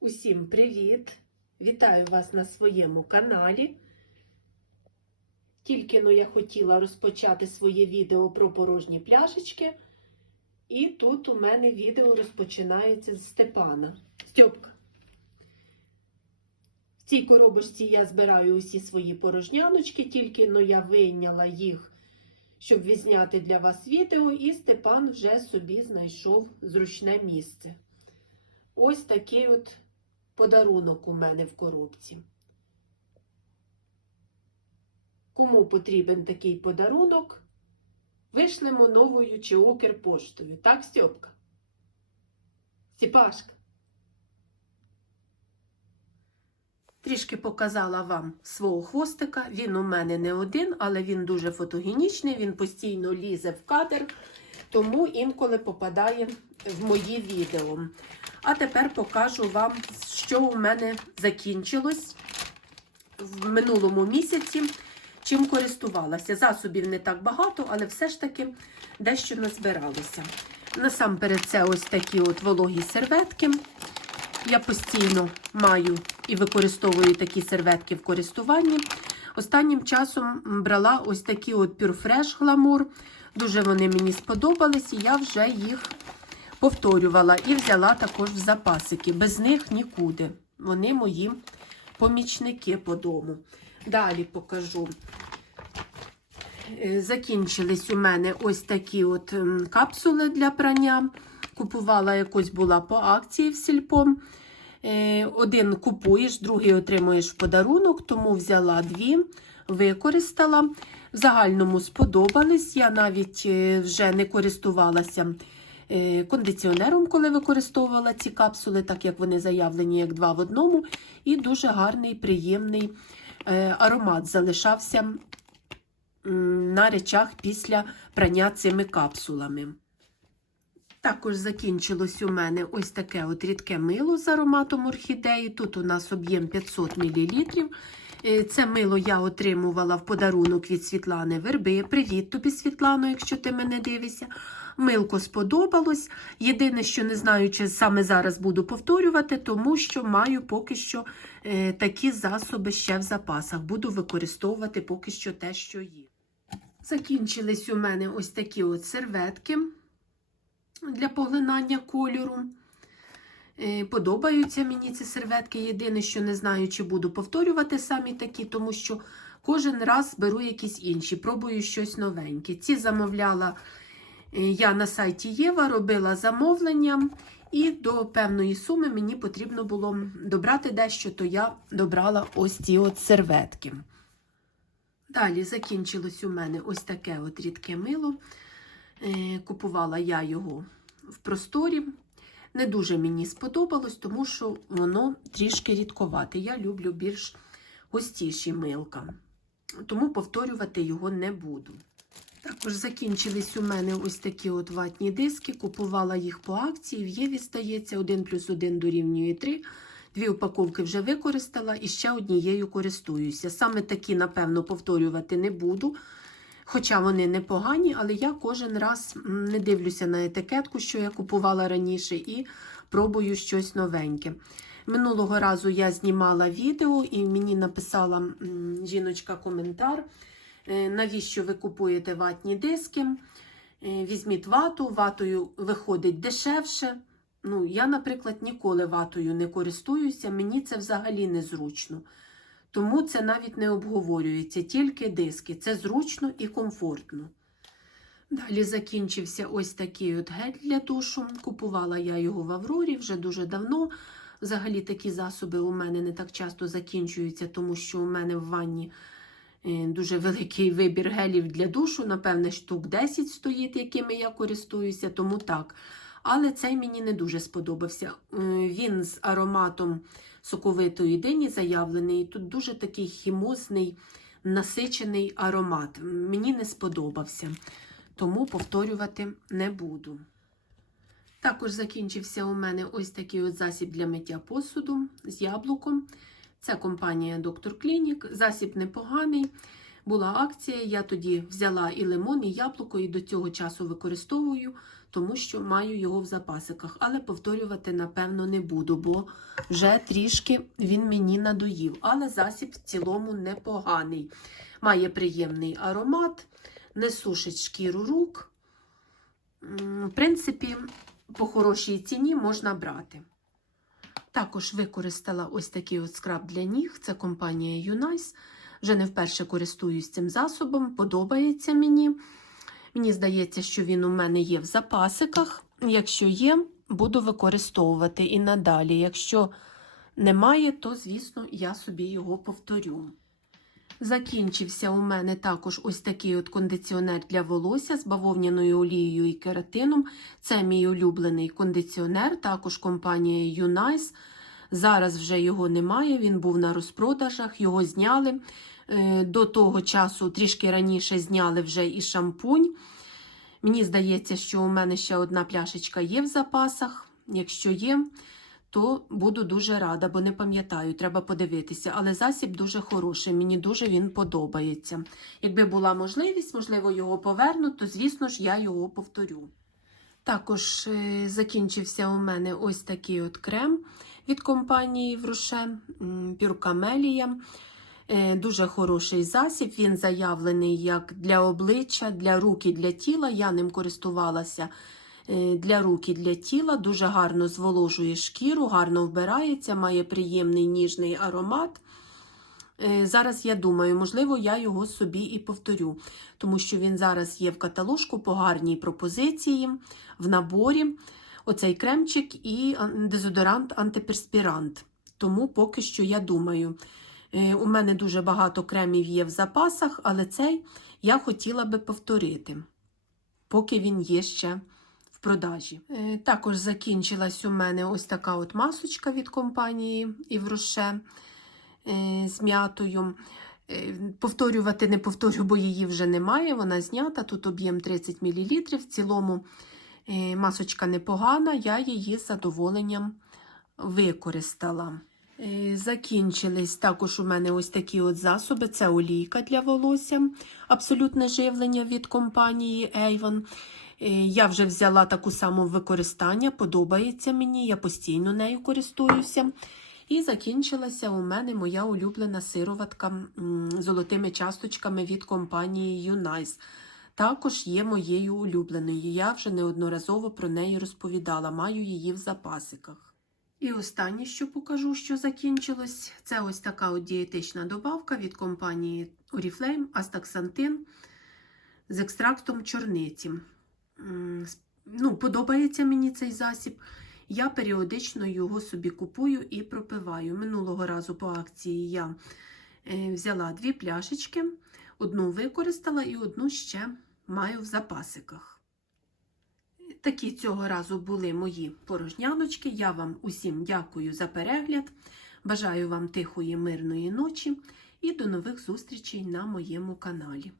Усім привіт! Вітаю вас на своєму каналі. Тільки но я хотіла розпочати своє відео про порожні пляшечки. І тут у мене відео розпочинається з Степана. Стьопка. В цій коробочці я збираю усі свої порожняночки, тільки но я вийняла їх, щоб відзняти для вас відео, і Степан вже собі знайшов зручне місце. Ось такий от подарунок у мене в коробці. Кому потрібен такий подарунок, вишлемо новою чи Укрпоштою. Так, Стьопка? Степашка. Трішки показала вам свого хвостика. Він у мене не один, але він дуже фотогенічний, він постійно лізе в кадр, тому інколи попадає в мої відео. А тепер покажу вам, що у мене закінчилось в минулому місяці, чим користувалася. Засобів не так багато, але все ж таки дещо назбиралося. Насамперед, це ось такі от вологі серветки. Я постійно маю і використовую такі серветки в користуванні. Останнім часом брала ось такі от Pure Glamour. Дуже вони мені сподобались, і я вже їх повторювала і взяла також в запасики. Без них нікуди. Вони мої помічники по дому. Далі покажу. Е, Закінчились у мене ось такі от капсули для прання. Купувала якось була по акції в сільпом. Е, Один купуєш, другий отримуєш подарунок, тому взяла дві, використала. В загальному сподобались. Я навіть е, вже не користувалася кондиціонером, коли використовувала ці капсули, так як вони заявлені як два в одному. І дуже гарний, приємний е, аромат залишався на речах після прання цими капсулами. Також закінчилось у мене ось таке от рідке мило з ароматом орхідеї. Тут у нас об'єм 500 мл. Е, Це мило я отримувала в подарунок від Світлани Верби. Привіт тобі, Світлано, якщо ти мене дивишся. Милко сподобалось. Єдине, що не знаю, чи саме зараз буду повторювати, тому що маю поки що е, такі засоби ще в запасах. Буду використовувати поки що те, що є. Закінчились у мене ось такі от серветки для поглинання кольору. Е, Подобаються мені ці серветки. Єдине, що не знаю, чи буду повторювати самі такі, тому що кожен раз беру якісь інші, пробую щось новеньке. Ці замовляла я на сайті Єва, робила замовлення, і до певної суми мені потрібно було добрати дещо, то я добрала ось ці от серветки. Далі закінчилось у мене ось таке от рідке мило. Е, Купувала я його в просторі. Не дуже мені сподобалось, тому що воно трішки рідковате. Я люблю більш густіші милка, тому повторювати його не буду. Також закінчились у мене ось такі от ватні диски. Купувала їх по акції. В Єві стається 1 плюс 1 дорівнює 3. Дві упаковки вже використала і ще однією користуюся. Саме такі, напевно, повторювати не буду. Хоча вони непогані, але я кожен раз не дивлюся на етикетку, що я купувала раніше, і пробую щось новеньке. Минулого разу я знімала відео і мені написала жіночка коментар, навіщо ви купуєте ватні диски. Е, Візьміть вату, ватою виходить дешевше. Ну, Я, наприклад, ніколи ватою не користуюся, мені це взагалі незручно. Тому це навіть не обговорюється, тільки диски. Це зручно і комфортно. Далі закінчився ось такий от гель для душу. Купувала я його в Аврорі вже дуже давно. Взагалі такі засоби у мене не так часто закінчуються, тому що у мене в ванні е, дуже великий вибір гелів для душу. Напевне, штук 10 стоїть, якими я користуюся, тому так. Але цей мені не дуже сподобався. Е, Він з ароматом соковитої дині заявлений. Тут дуже такий хімозний, насичений аромат. Мені не сподобався, тому повторювати не буду. Також закінчився у мене ось такий от засіб для миття посуду з яблуком. Це компанія Доктор Клінік. Засіб непоганий. Була акція, я тоді взяла і лимон, і яблуко, і до цього часу використовую, тому що маю його в запасиках. Але повторювати, напевно, не буду, бо вже трішки він мені надоїв. Але засіб в цілому непоганий. Має приємний аромат, не сушить шкіру рук. В принципі, по хорошій ціні можна брати. Також використала ось такий от скраб для ніг. Це компанія Unice. Вже не вперше користуюсь цим засобом, подобається мені. Мені здається, що він у мене є в запасиках. Якщо є, буду використовувати і надалі. Якщо немає, то, звісно, я собі його повторю. Закінчився у мене також ось такий от кондиціонер для волосся з бавовняною олією і кератином. Це мій улюблений кондиціонер, також компанія Unice. Зараз вже його немає, він був на розпродажах, його зняли. Е, До того часу, трішки раніше, зняли вже і шампунь. Мені здається, що у мене ще одна пляшечка є в запасах. Якщо є, то буду дуже рада, бо не пам'ятаю, треба подивитися. Але засіб дуже хороший, мені дуже він подобається. Якби була можливість, можливо, його поверну, то, звісно ж, я його повторю. Також е, закінчився у мене ось такий от крем від компанії Вруше Пюркамелія. Е, Дуже хороший засіб. Він заявлений як для обличчя, для рук і для тіла. Я ним користувалася для рук і для тіла. Дуже гарно зволожує шкіру, гарно вбирається, має приємний ніжний аромат. Е, Зараз я думаю, можливо, я його собі і повторю, тому що він зараз є в каталожку по гарній пропозиції, в наборі. Оцей кремчик і дезодорант антиперспірант. Тому поки що я думаю. Е, У мене дуже багато кремів є в запасах, але цей я хотіла би повторити, поки він є ще продажі. Е, Також закінчилась у мене ось така от масочка від компанії Івроше з м'ятою. Е, Повторювати не повторю, бо її вже немає. Вона знята. Тут об'єм 30 мл. В цілому е, масочка непогана, я її з задоволенням використала. Е, Закінчились також у мене ось такі от засоби. Це олійка для волосся, абсолютне живлення від компанії Avon. Е, Я вже взяла таку саму використання, подобається мені, я постійно нею користуюся. І закінчилася у мене моя улюблена сироватка золотими часточками від компанії Unice. Також є моєю улюбленою. Я вже неодноразово про неї розповідала, маю її в запасиках. І останнє, що покажу, що закінчилось, це ось така от дієтична добавка від компанії Oriflame Астаксантин з екстрактом чорниці. Ну, подобається мені цей засіб. Я періодично його собі купую і пропиваю. Минулого разу по акції я е, взяла дві пляшечки, одну використала і одну ще маю в запасиках. Такі цього разу були мої порожняночки. Я вам усім дякую за перегляд. Бажаю вам тихої, мирної ночі і до нових зустрічей на моєму каналі.